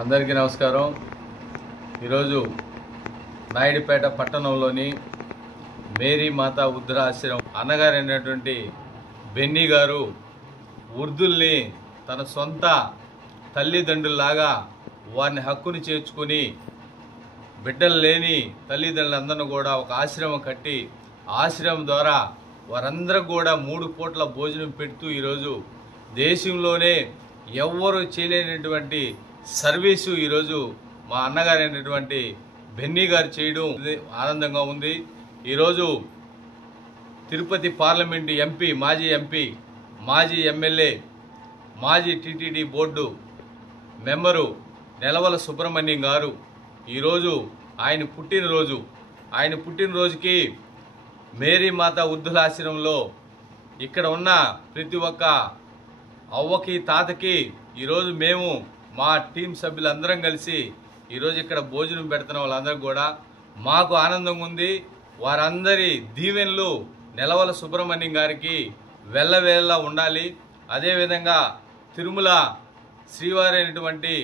అందరికీ నమస్కారం. ఈరోజు నాయుడుపేట పట్టణంలోని మేరీ మాతా వృద్ధాశ్రమం అన్నగారైనటువంటి బెన్నీ గారు వృద్ధుల్ని తన సొంత తల్లిదండ్రుల్లాగా వారిని హక్కుని చేర్చుకొని బిడ్డలు లేని తల్లిదండ్రులందరినీ కూడా ఒక ఆశ్రమం కట్టి ఆశ్రమం ద్వారా వారందరూ కూడా 3 పూట్ల భోజనం పెడుతూ ఈరోజు దేశంలోనే ఎవ్వరూ చేయలేనటువంటి సర్వీసు ఈరోజు మా అన్నగారైనటువంటి బెన్నీ గారు చేయడం ఆనందంగా ఉంది. ఈరోజు తిరుపతి పార్లమెంటు ఎంపీ, మాజీ ఎమ్మెల్యే, మాజీ TTD board member Nelavala Subrahmanyam గారు ఈరోజు ఆయన పుట్టినరోజుకి మేరీ మాతా వృద్ధాశ్రమంలో ఇక్కడ ఉన్న ప్రతి ఒక్క అవ్వకి తాతకి ఈరోజు మేము మా టీం సభ్యులందరం కలిసి ఈరోజు ఇక్కడ భోజనం పెడుతున్న వాళ్ళందరూ కూడా మాకు ఆనందంగా ఉంది. వారందరి దీవెనలు నెలవల సుబ్రహ్మణ్యం గారికి వెళ్ళవేళలా ఉండాలి. అదేవిధంగా తిరుమల శ్రీవారి అయినటువంటి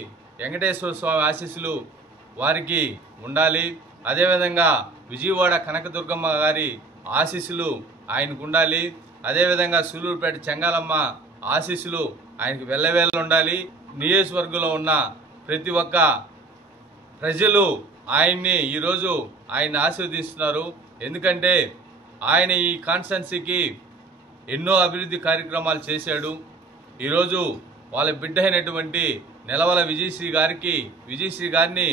వెంకటేశ్వర స్వామి ఆశీస్సులు వారికి ఉండాలి. అదేవిధంగా విజయవాడ కనకదుర్గమ్మ గారి ఆశీస్సులు ఆయనకు ఉండాలి. అదేవిధంగా సూలూరుపేట చెంగాలమ్మ ఆశీస్సులు ఆయనకు వెళ్ళవేళ ఉండాలి. నియోజకవర్గంలో ఉన్న ప్రతి ఒక్క ప్రజలు ఆయన్ని ఈరోజు ఆయన ఆశీర్వదిస్తున్నారు. ఎందుకంటే ఆయన ఈ కాన్స్టిట్యున్సీకి ఎన్నో అభివృద్ధి కార్యక్రమాలు చేశాడు. ఈరోజు వాళ్ళ బిడ్డ అయినటువంటి నెలవల విజయశ్రీ గారిని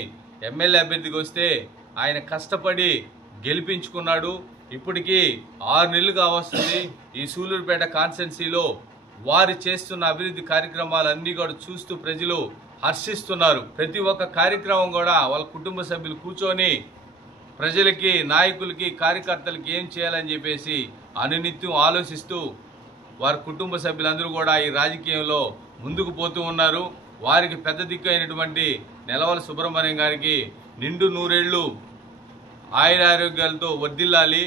ఎమ్మెల్యే అభ్యర్థికి వస్తే ఆయన కష్టపడి గెలిపించుకున్నాడు. ఇప్పటికీ 6 నెలలు కావస్తుంది. ఈ సూలూరుపేట కాన్స్టిట్యున్సీలో వారు చేస్తున్న అభివృద్ధి కార్యక్రమాలన్నీ కూడా చూస్తూ ప్రజలు హర్షిస్తున్నారు. ప్రతి ఒక్క కార్యక్రమం కూడా వాళ్ళ కుటుంబ సభ్యులు కూర్చొని ప్రజలకి, నాయకులకి, కార్యకర్తలకి ఏం చేయాలని చెప్పేసి అనునిత్యం ఆలోచిస్తూ వారి కుటుంబ సభ్యులందరూ కూడా ఈ రాజకీయంలో ముందుకు పోతూ ఉన్నారు. వారికి పెద్ద దిక్కు అయినటువంటి నెలవల సుబ్రహ్మణ్యం గారికి నిండు 100 ఏళ్ళు ఆయురారోగ్యాలతో వర్ధిల్లాలి.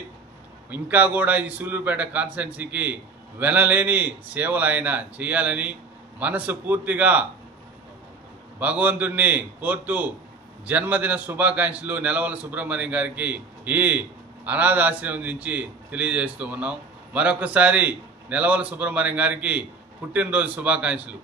ఇంకా కూడా ఈ సూలూరుపేట కాన్స్టిట్యున్సీకి వెనలేని సేవలు ఆయన చేయాలని మనసు పూర్తిగా భగవంతుడిని కోరుతూ జన్మదిన శుభాకాంక్షలు నెలవల సుబ్రహ్మణ్యం గారికి ఈ అనాథ ఆశ్రమం నుంచి తెలియజేస్తూ ఉన్నాం. మరొకసారి నెలవల సుబ్రహ్మణ్యం గారికి పుట్టినరోజు శుభాకాంక్షలు.